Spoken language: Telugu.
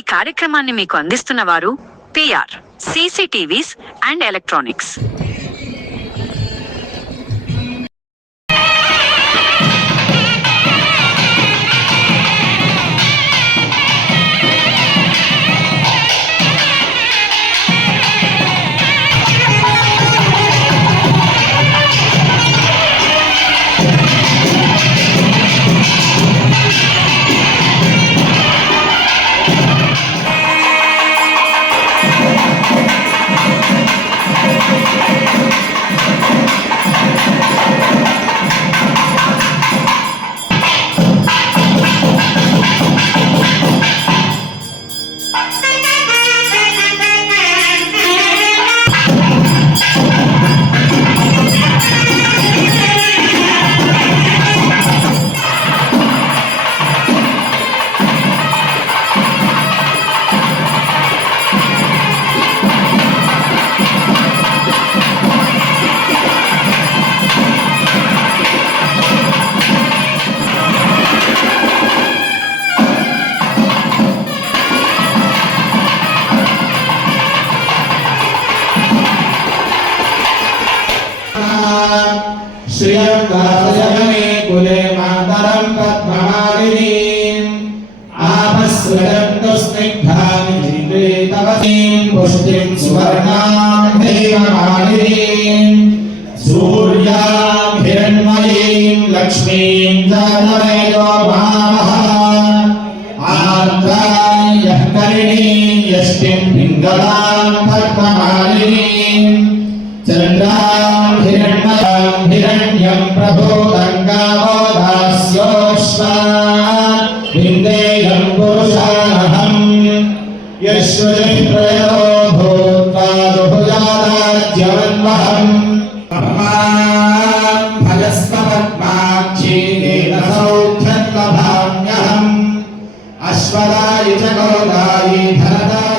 ఈ కార్యక్రమాన్ని మీకు అందిస్తున్న వారు పిఆర్ సీసీటీవీస్ అండ్ ఎలక్ట్రానిక్స్. श्रियं कुले मातरं पद्ममालिनीं आपस्सृजन्तु स्निग्धां जीवेतवतीं पुष्टिं सुवर्णां देवमालिनीं सूर्यां हिरण्मयीं लक्ष्मीं जानमेयो भावः आर्द्रां यःकरिणीं यष्टिं पिङ्गलां पद्ममालिनीं चन्द्रां हिरण्यं प्रभोदङ्गावो दास्योऽश्वा विन्देयं पुरुषानहं यश्वजः प्रयो भूत्वा दुभुजाराज्यवन्वहम् भजस्वपद्माक्षीरेण सौख्यं लभाम्यहम् अश्वदायि च गोदायि धनदा